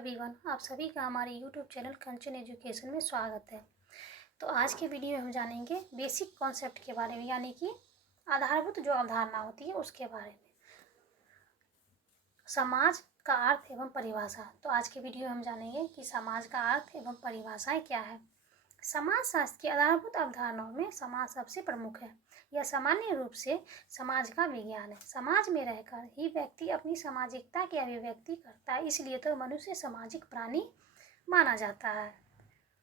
Everyone, आप सभी का हमारे यूट्यूब चैनल कंचन एजुकेशन में स्वागत है। तो आज के वीडियो में हम जानेंगे बेसिक कॉन्सेप्ट के बारे में, यानी कि आधारभूत जो अवधारणा होती है उसके बारे में। समाज का अर्थ एवं परिभाषा। तो आज के वीडियो में हम जानेंगे कि समाज का अर्थ एवं परिभाषाएं क्या है। समाज शास्त्र की आधारभूत अवधारणाओं में समाज सबसे प्रमुख है। यह सामान्य रूप से समाज का विज्ञान है। समाज में रहकर ही व्यक्ति अपनी सामाजिकता की अभिव्यक्ति करता है, इसलिए तो मनुष्य सामाजिक प्राणी माना जाता है।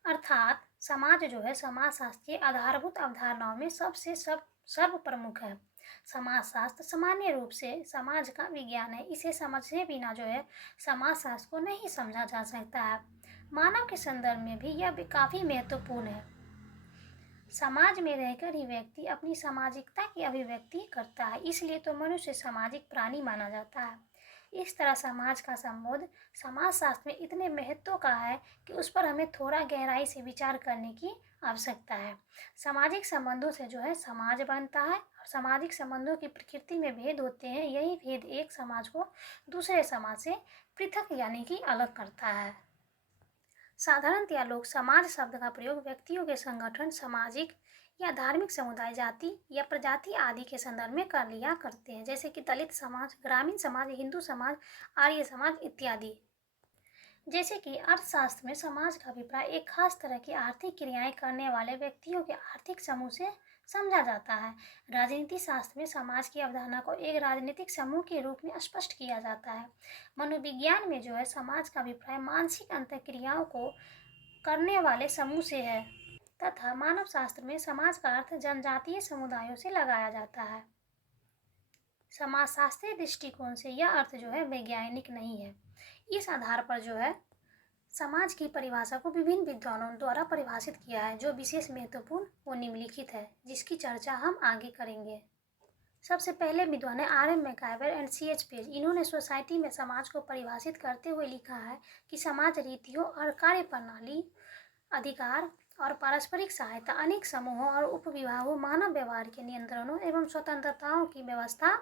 अर्थात समाज जो है समाज शास्त्र की आधारभूत अवधारणाओं में सबसे सर्व प्रमुख है। समाज शास्त्र सामान्य रूप से समाज का विज्ञान है। इसे समझे बिना जो है समाज शास्त्र को नहीं समझा जा सकता है। मानव के संदर्भ में भी यह काफ़ी महत्वपूर्ण है। समाज में रहकर ही व्यक्ति अपनी सामाजिकता की अभिव्यक्ति करता है, इसलिए तो मनुष्य सामाजिक प्राणी माना जाता है। इस तरह समाज का संबोध समाज शास्त्र में इतने महत्व का है कि उस पर हमें थोड़ा गहराई से विचार करने की आवश्यकता है। सामाजिक संबंधों से जो है समाज बनता है और सामाजिक संबंधों की प्रकृति में भेद होते हैं। यही भेद एक समाज को दूसरे समाज से पृथक यानी कि अलग करता है। साधारणतया लोग समाज शब्द का प्रयोग व्यक्तियों के संगठन, सामाजिक या धार्मिक समुदाय, जाति या प्रजाति आदि के संदर्भ में कर लिया करते हैं, जैसे कि दलित समाज, ग्रामीण समाज, हिंदू समाज, आर्य समाज इत्यादि। जैसे कि अर्थशास्त्र में समाज का अभिप्राय एक खास तरह की आर्थिक क्रियाएं करने वाले व्यक्तियों के आर्थिक समूह से समझा जाता है। राजनीति शास्त्र में समाज की अवधारणा को एक राजनीतिक समूह के रूप में स्पष्ट किया जाता है। मनोविज्ञान में जो है समाज का अभिप्राय मानसिक अंतःक्रियाओं को करने वाले समूह से है तथा मानव शास्त्र में समाज का अर्थ जनजातीय समुदायों से लगाया जाता है। समाजशास्त्रीय दृष्टिकोण से यह अर्थ जो है वैज्ञानिक नहीं है। इस आधार पर जो है समाज की परिभाषा को विभिन्न विद्वानों द्वारा परिभाषित किया है। जो विशेष महत्वपूर्ण वो निम्नलिखित है, जिसकी चर्चा हम आगे करेंगे। सबसे पहले विद्वान है R.M. MacIver and C.H. Page. इन्होंने सोसाइटी में समाज को परिभाषित करते हुए लिखा है कि समाज रीतियों और कार्य प्रणाली, अधिकार और पारस्परिक सहायता, अनेक समूहों और उपविभागों, मानव व्यवहार के नियंत्रणों एवं स्वतंत्रताओं की व्यवस्था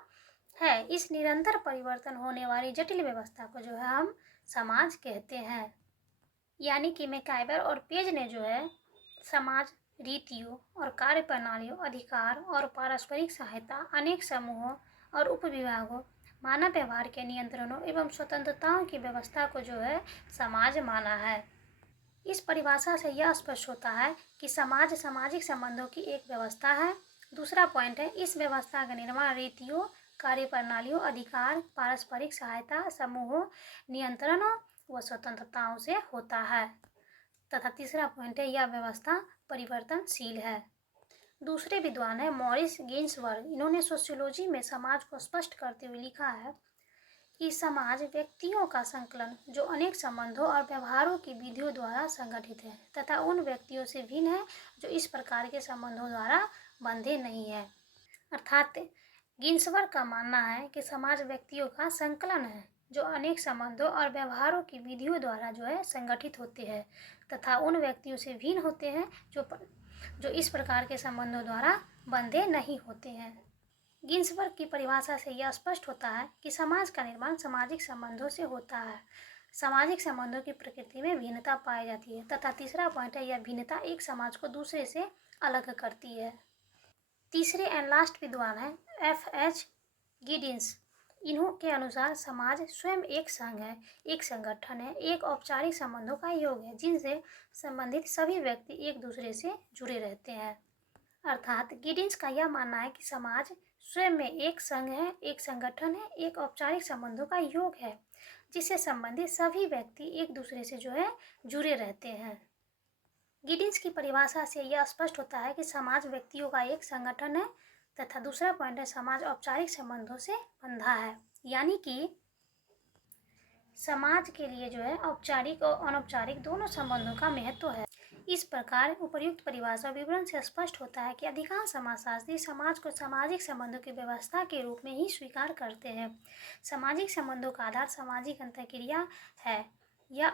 है। इस निरंतर परिवर्तन होने वाली जटिल व्यवस्था को जो है हम समाज कहते हैं। यानी कि मैकआइवर और पेज ने जो है समाज रीतियों और कार्य प्रणालियों, अधिकार और पारस्परिक सहायता, अनेक समूहों और उपविभागों, मानव व्यवहार के नियंत्रणों एवं स्वतंत्रताओं की व्यवस्था को जो है समाज माना है। इस परिभाषा से यह स्पष्ट होता है कि समाज सामाजिक संबंधों की एक व्यवस्था है। दूसरा पॉइंट है, इस व्यवस्था का निर्माण रीतियों, कार्य प्रणालियों, अधिकार, पारस्परिक सहायता, समूहों, नियंत्रणों व स्वतंत्रताओं से होता है। तथा तीसरा पॉइंट है, यह व्यवस्था परिवर्तनशील है। दूसरे विद्वान है मॉरिस गिन्सबर्ग। इन्होंने सोशियोलॉजी में समाज को स्पष्ट करते हुए लिखा है कि समाज व्यक्तियों का संकलन जो अनेक संबंधों और व्यवहारों की विधियों द्वारा संगठित है तथा उन व्यक्तियों से भिन्न है जो इस प्रकार के संबंधों द्वारा बंधे नहीं है। अर्थात गिन्सबर्ग का मानना है कि समाज व्यक्तियों का संकलन है जो अनेक संबंधों और व्यवहारों की विधियों द्वारा जो है संगठित होते हैं तथा उन व्यक्तियों से भिन्न होते हैं जो इस प्रकार के संबंधों द्वारा बंधे नहीं होते हैं। गिन्सबर्ग की परिभाषा से यह स्पष्ट होता है कि समाज का निर्माण सामाजिक संबंधों से होता है। सामाजिक संबंधों की प्रकृति में भिन्नता पाई जाती है तथा तीसरा पॉइंट है, यह भिन्नता एक समाज को दूसरे से अलग करती है। तीसरे एंड लास्ट विद्वान है F.H. गिडिंस। इन्हों के अनुसार समाज स्वयं एक संघ है, एक संगठन है, एक औपचारिक संबंधों का योग है जिनसे संबंधित सभी व्यक्ति एक दूसरे से जुड़े रहते हैं। अर्थात गिडिंस का यह मानना है कि समाज स्वयं में एक संघ है, एक संगठन है, एक औपचारिक संबंधों का योग है जिससे संबंधित सभी व्यक्ति एक दूसरे से जो है जुड़े रहते हैं। गिडिंस की परिभाषा से यह स्पष्ट होता है कि समाज व्यक्तियों का एक संगठन है तथा दूसरा पॉइंट है, समाज औपचारिक संबंधों से बंधा है। यानी कि समाज के लिए जो है औपचारिक और अनौपचारिक दोनों संबंधों का महत्व है। इस प्रकार उपर्युक्त परिभाषा विवरण से स्पष्ट होता है कि अधिकांश समाजशास्त्री समाज को सामाजिक संबंधों की व्यवस्था के रूप में ही स्वीकार करते हैं। सामाजिक संबंधों का आधार सामाजिक अंतःक्रिया है। यह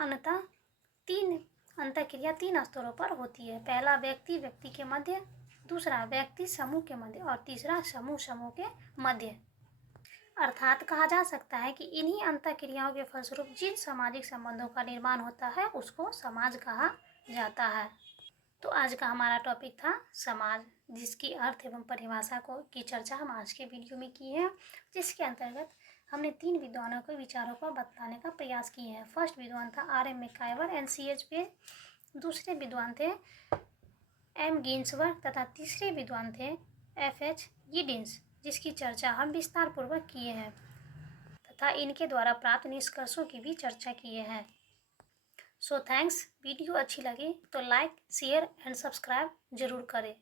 अंतःक्रिया तीन स्तरों पर होती है। पहला व्यक्ति व्यक्ति के मध्य, दूसरा व्यक्ति समूह के मध्य और तीसरा समूह समूह के मध्य। अर्थात कहा जा सकता है कि इन्हीं अंतःक्रियाओं के फलस्वरूप जिन सामाजिक संबंधों का निर्माण होता है उसको समाज कहा जाता है। तो आज का हमारा टॉपिक था समाज, जिसकी अर्थ एवं परिभाषा की चर्चा हम आज के वीडियो में की है, जिसके अंतर्गत हमने 3 विद्वानों के विचारों को बताने का प्रयास किए हैं। फर्स्ट विद्वान था R.M. मैकआइवर NCH पे, दूसरे विद्वान थे M. गिन्सबर्ग तथा तीसरे विद्वान थे F.H. गिडिंस, जिसकी चर्चा हम विस्तार पूर्वक किए हैं तथा इनके द्वारा प्राप्त निष्कर्षों की भी चर्चा किए हैं। So thanks. वीडियो अच्छी लगी तो लाइक, शेयर एंड सब्सक्राइब जरूर करें।